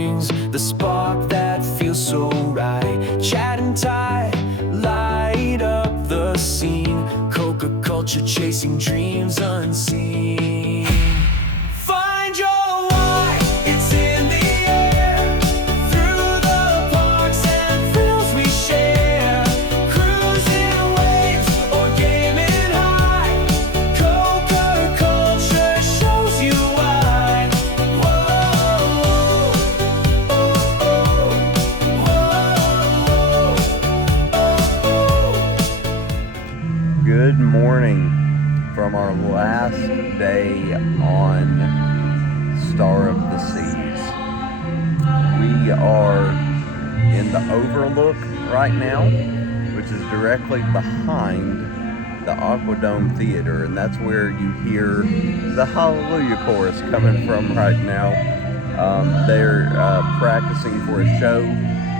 brings the spark that feels so right. Chat and tie, light up the scene. Coca culture chasing dreams unseen. Find your why, it's in the air. Through the parks and thrills we share. Cruising waves or gaming high. Coca culture shows you why. Whoa, oh, oh, whoa. Good morning from our last day on Star of the Seas. We are in the Overlook right now, which is directly behind the Aquadome Theater, and that's where you hear the Hallelujah Chorus coming from right now. They're practicing for a show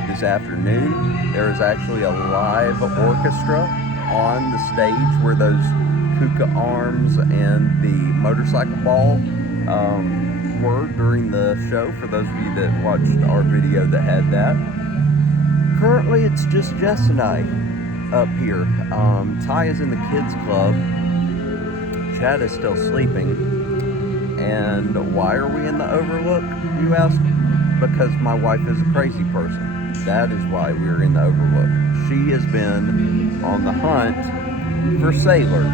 this afternoon. There is actually a live orchestra on the stage where those Kuka arms and the motorcycle ball were during the show, for those of you that watched our video that had that. Currently it's just Jess and I up here. Ty is in the kids club. Chad is still sleeping. And why are we in the Overlook, you ask? Because my wife is a crazy person. That is why we're in the Overlook. She has been on the hunt for Sailor,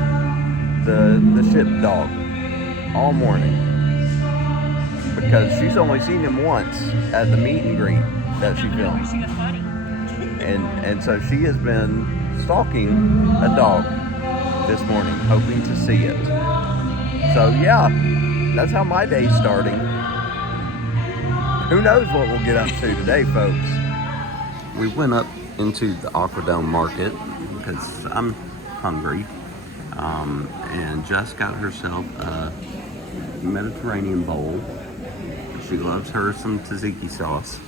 the ship dog, all morning, because she's only seen him once at the meet and greet that she filmed. And so she has been stalking a dog this morning, hoping to see it. So yeah, that's how my day's starting. Who knows what we'll get up to today, folks. We went up into the Aquadome Market because I'm hungry. And Jess got herself a Mediterranean bowl. She loves her some tzatziki sauce.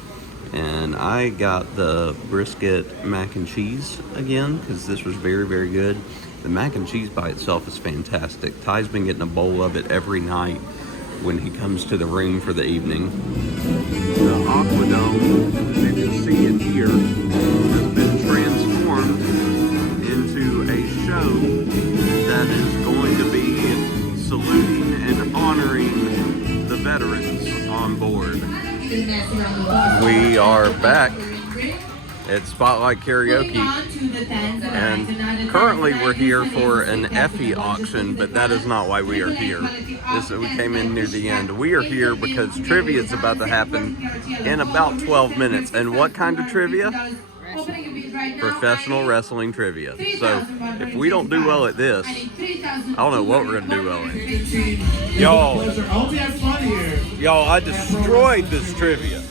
And I got the brisket mac and cheese again because this was very, very good. The mac and cheese by itself is fantastic. Ty's been getting a bowl of it every night when he comes to the room for the evening. The Aquadome, as you can see it here, has been transformed into a show that is going to be saluting and honoring the veterans on board. We are back at Spotlight Karaoke, and currently we're here for an Effie auction, but that is not why we are here. We came in near the end. We are here because trivia is about to happen in about 12 minutes. And what kind of trivia? Professional wrestling trivia. So if we don't do well at this, I don't know what we're gonna do well in. Y'all, I destroyed this trivia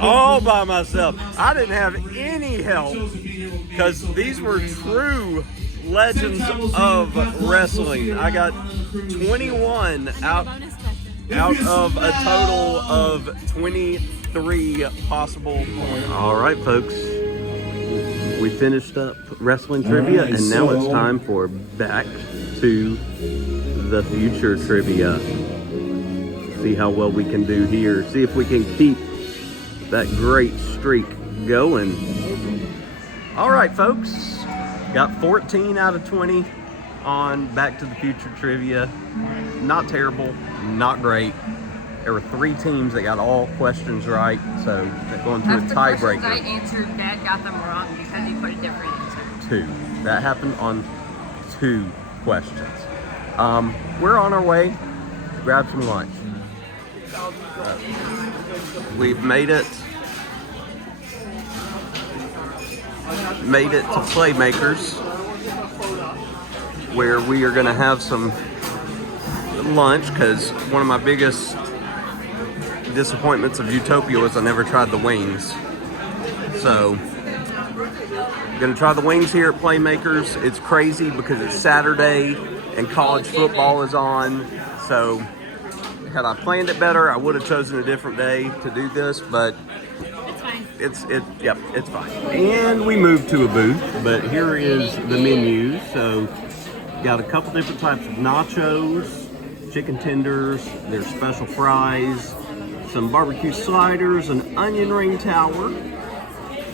all by myself. I didn't have any help because these were true legends of wrestling. I got 21 out of a total of 23 possible points. All right, folks. We finished up wrestling trivia, and now it's time for Back to the Future trivia. See how well we can do here. See if we can keep that great streak going. All right, folks. Got 14 out of 20 on Back to the Future trivia. Not terrible, not great. There were 3 teams that got all questions right, so they're going to a tiebreaker. The questions I answered, Dad got them wrong because he put a different answer. 2. That happened on 2 questions. We're on our way to grab some lunch. We've made it to Playmakers, where we are going to have some lunch, because one of my biggest disappointments of Utopia was I never tried the wings. So I'm gonna try the wings here at Playmakers. It's crazy because it's Saturday and college football is on. So had I planned it better, I would have chosen a different day to do this, but It's fine. It's fine. And we moved to a booth, but here is the menu. So got a couple different types of nachos, chicken tenders, there's special fries, some barbecue sliders, an onion ring tower.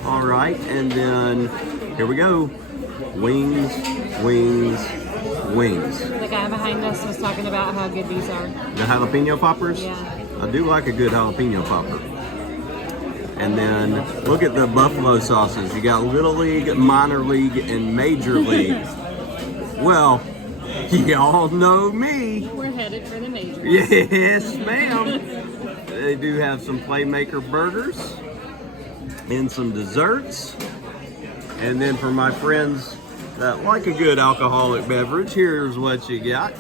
All right, and then here we go. Wings, wings, wings. The guy behind us was talking about how good these are. The jalapeno poppers? Yeah. I do like a good jalapeno popper. And then look at the buffalo sauces. You got Little League, Minor League, and Major League. Well, y'all know me. We're headed for the major. Yes, ma'am. They do have some Playmaker burgers and some desserts. And then for my friends that like a good alcoholic beverage, here's what you got.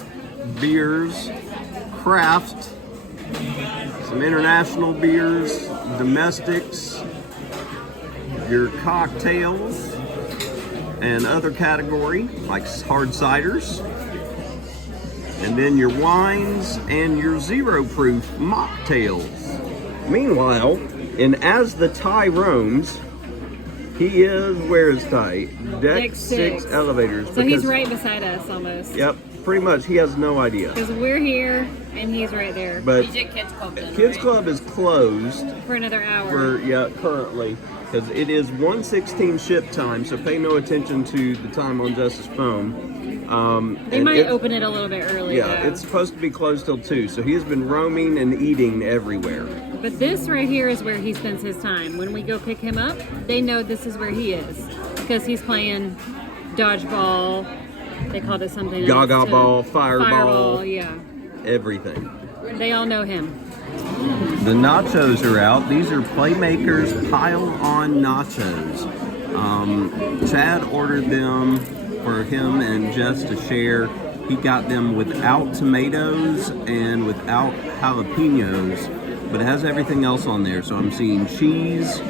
Beers, craft, some international beers, domestics, your cocktails, and other category like hard ciders, and then your wines and your zero proof mocktails. Meanwhile, and as the Ty roams, he is, where is Ty? Deck 6 elevators. So he's right beside us almost. Yep, pretty much. He has no idea. Because we're here and he's right there. But he's at Kids Club then, Kids right? Club is closed For another hour. currently, because it is 1:16 ship time, so pay no attention to the time on Justice phone. They might open it a little bit early. Yeah, though. it's supposed to be closed till 2, so he has been roaming and eating everywhere. But this right here is where he spends his time. When we go pick him up, they know this is where he is. Because he's playing dodgeball. They called it something else. Gaga ball, fireball. Fireball, yeah. Everything. They all know him. The nachos are out. These are Playmakers pile-on nachos. Chad ordered them for him and Jess to share. He got them without tomatoes and without jalapenos, but it has everything else on there. So I'm seeing cheese,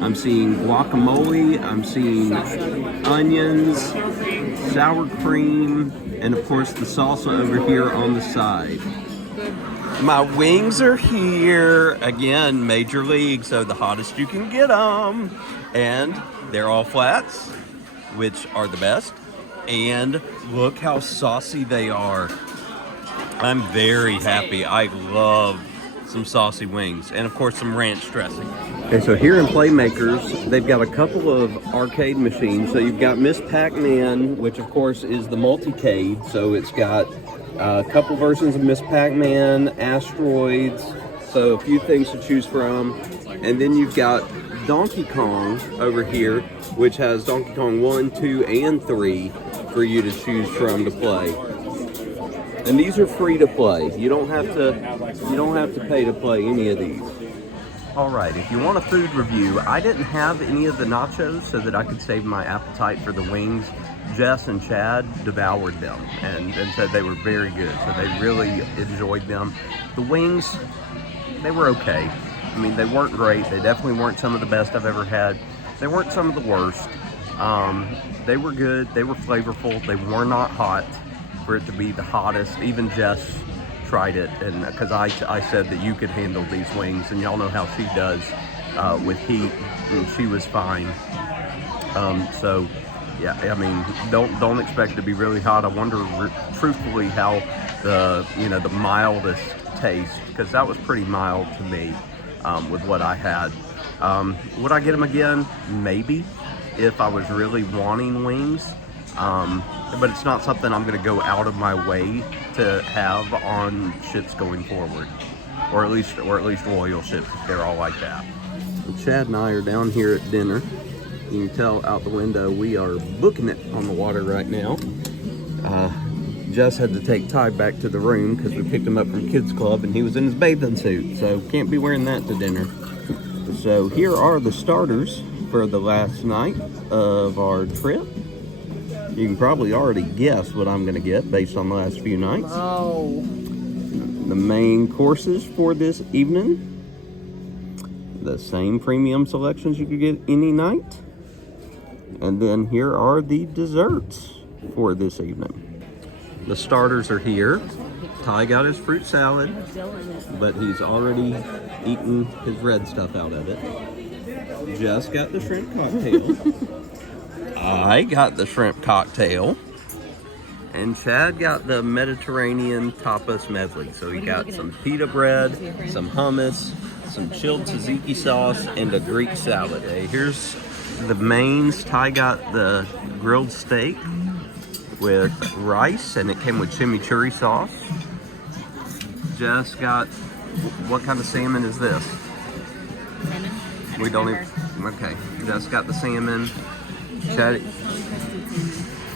I'm seeing guacamole, I'm seeing onions, sour cream, and of course the salsa over here on the side. My wings are here. Again, Major League, so the hottest you can get them. And they're all flats, which are the best. And look how saucy they are. I'm very happy. I love some saucy wings. And of course, some ranch dressing. Okay, so here in Playmakers, they've got a couple of arcade machines. So you've got Miss Pac-Man, which of course is the multicade. So it's got a couple versions of Miss Pac-Man, Asteroids, so a few things to choose from. And then you've got Donkey Kong over here, which has Donkey Kong 1, 2, and 3 for you to choose from to play. And these are free to play. You don't have to pay to play any of these. All right, if you want a food review, I didn't have any of the nachos so that I could save my appetite for the wings. Jess and Chad devoured them and said they were very good, so they really enjoyed them. The wings, they were okay. I mean, they weren't great. They definitely weren't some of the best I've ever had. They weren't some of the worst. They were good. They were flavorful. They were not hot for it to be the hottest. Even Jess tried it, and because I said that you could handle these wings, and y'all know how she does with heat, and she was fine. So yeah, I mean, don't expect it to be really hot. I wonder, truthfully, how the mildest taste, because that was pretty mild to me with what I had. Would I get them again? Maybe, if I was really wanting wings. But it's not something I'm going to go out of my way to have on ships going forward, or at least royal ships if they're all like that. Chad and I are down here at dinner. You can tell out the window we are booking it on the water right now. Jess had to take Ty back to the room because we picked him up from Kids Club and he was in his bathing suit, so can't be wearing that to dinner. So here are the starters for the last night of our trip. You can probably already guess what I'm going to get based on the last few nights. Oh. The main courses for this evening, the same premium selections you could get any night. And then here are the desserts for this evening. The starters are here. Ty got his fruit salad, but he's already eaten his red stuff out of it. Jess got the shrimp cocktail. I got the shrimp cocktail. And Chad got the Mediterranean tapas medley. So he got some pita bread, some hummus, some chilled tzatziki sauce, and a Greek salad. Hey, here's the mains. Ty got the grilled steak with rice, and it came with chimichurri sauce. Jess got, what kind of salmon is this? Salmon. We don't even, okay. Jess got the salmon. Chad,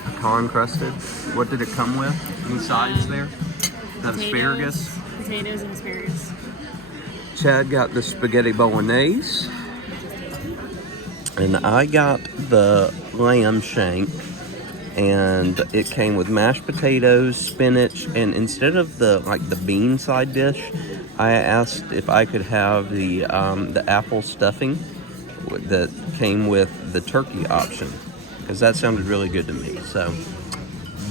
pecan crusted. What did it come with? Any sides there? That asparagus? Potatoes and asparagus. Chad got the spaghetti bolognese. And I got the lamb shank. And it came with mashed potatoes, spinach, and instead of the bean side dish, I asked if I could have the apple stuffing that came with the turkey option, because that sounded really good to me. So,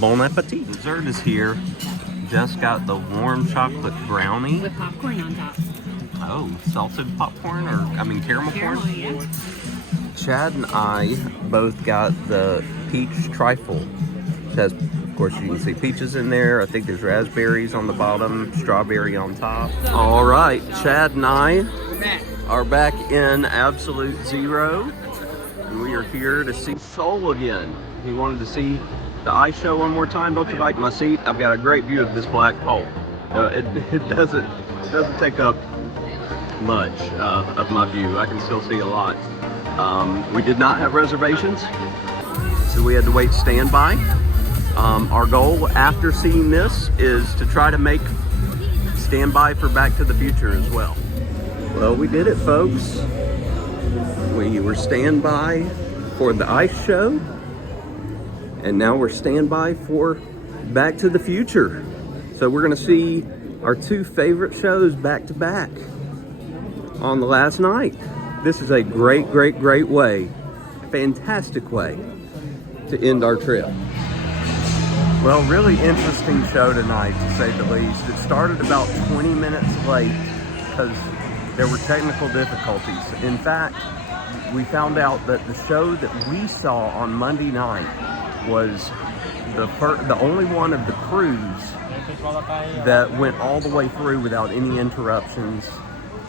bon appetit. Dessert is here. Just got the warm chocolate brownie with popcorn on top. Oh, salted popcorn, or caramel corn? Yeah. Chad and I both got the peach trifle. It has, of course, you can see peaches in there. I think there's raspberries on the bottom, strawberry on top. All right, Chad and I are back in Absolute Zero, and we are here to see Soul again. He wanted to see the ice show one more time. Don't you like my seat? I've got a great view of this black hole. It doesn't take up much of my view. I can still see a lot. We did not have reservations, so we had to wait standby. Our goal after seeing this is to try to make standby for Back to the Future as well. Well, we did it, folks. We were standby for the ice show, and now we're standby for Back to the Future. So we're gonna see our two favorite shows back to back on the last night. This is a great way, fantastic way to end our trip. Well, really interesting show tonight, to say the least. It started about 20 minutes late because there were technical difficulties. In fact, we found out that the show that we saw on Monday night was the only one of the cruise that went all the way through without any interruptions,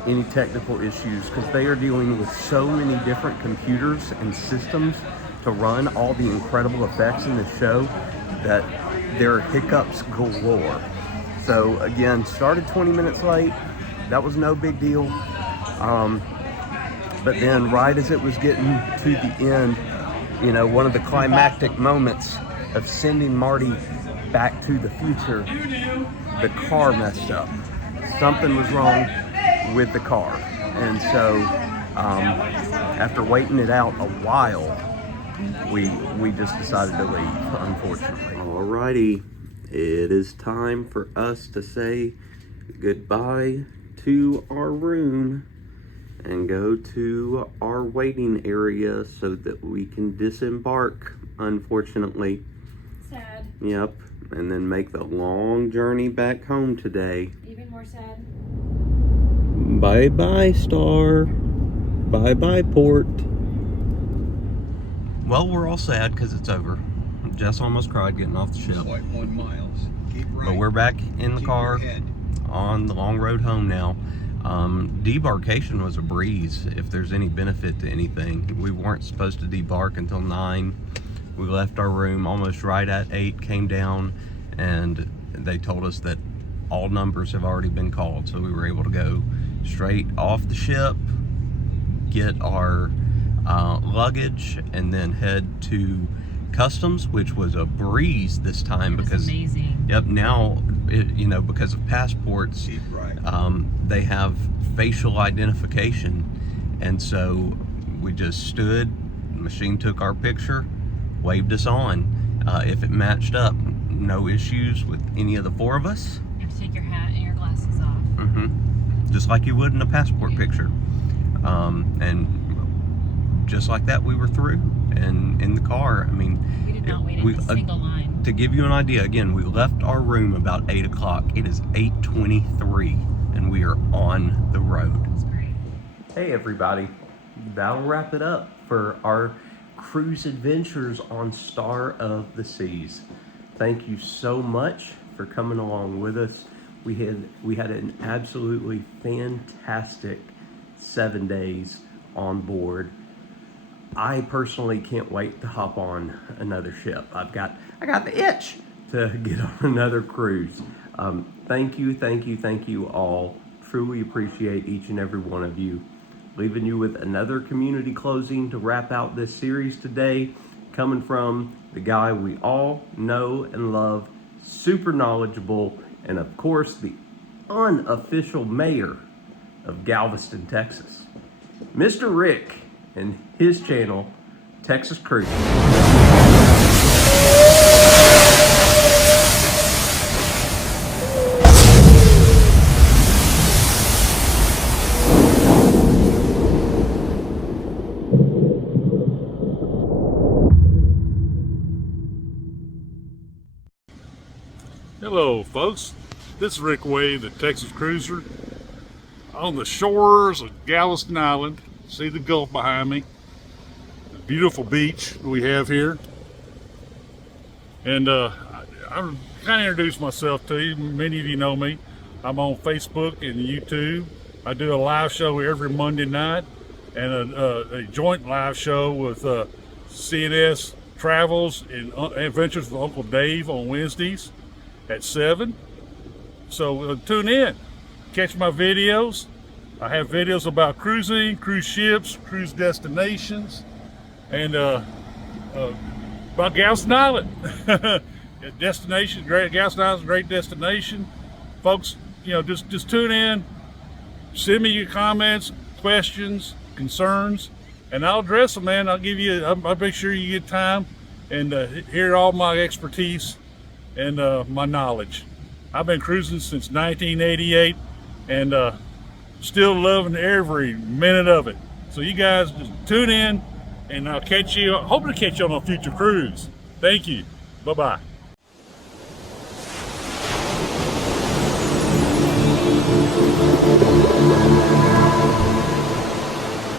any technical issues, because they are dealing with so many different computers and systems to run all the incredible effects in the show that there are hiccups galore. So again, started 20 minutes late. That was no big deal. But then right as it was getting to the end, one of the climactic moments of sending Marty back to the future, the car messed up. Something was wrong with the car. And so after waiting it out a while, we just decided to leave, unfortunately. Alrighty, it is time for us to say goodbye to our room and go to our waiting area so that we can disembark, unfortunately. Sad. Yep, and then make the long journey back home today. Even more sad. Bye-bye, Star. Bye-bye, Port. Well, we're all sad because it's over. Jess almost cried getting off the ship. 0.1 miles. Keep right. But we're back in the Keep car your head. on the long road home now. Debarkation was a breeze, if there's any benefit to anything. We weren't supposed to debark until 9. We left our room almost right at 8, came down, and they told us that all numbers have already been called. So we were able to go straight off the ship, get our luggage, and then head to customs, which was a breeze this time because amazing. Yep, now because of passports, Keep right. they have facial identification, and so we just stood. The machine took our picture, waved us on. If it matched up, no issues with any of the 4 of us. You have to take your hat and your glasses off. Just like you would in a passport picture. And just like that, we were through and in the car. We did not wait in a single line. To give you an idea, again, we left our room about 8 o'clock. It is 8:23 and we are on the road. That's great. Hey everybody, that'll wrap it up for our cruise adventures on Star of the Seas. Thank you so much for coming along with us. We had an absolutely fantastic 7 days on board. I personally can't wait to hop on another ship. I got the itch to get on another cruise. Thank you all. Truly appreciate each and every one of you. Leaving you with another community closing to wrap out this series today, coming from the guy we all know and love, super knowledgeable, and of course the unofficial mayor of Galveston, Texas, Mr. Rick, and his channel, Texas Cruising. Hello folks, this is RickWade, the Texas Cruiser, on the shores of Galveston Island. See the Gulf behind me, the beautiful beach we have here. And I'm kind of introduce myself to you. Many of you know me. I'm on Facebook and YouTube. I do a live show every Monday night, and a joint live show with CNS Travels and Adventures with Uncle Dave on Wednesdays at 7. So tune in, catch my videos. I have videos about cruising, cruise ships, cruise destinations, and about Galveston Island. Destination, great. Galveston Island's a great destination, folks. You know, just tune in, send me your comments, questions, concerns, and I'll address them, man. I'll make sure you get time and hear all my expertise and my knowledge. I've been cruising since 1988 and still loving every minute of it. So you guys just tune in, and I'll catch you, hoping to catch you on a future cruise. Thank you. Bye-bye.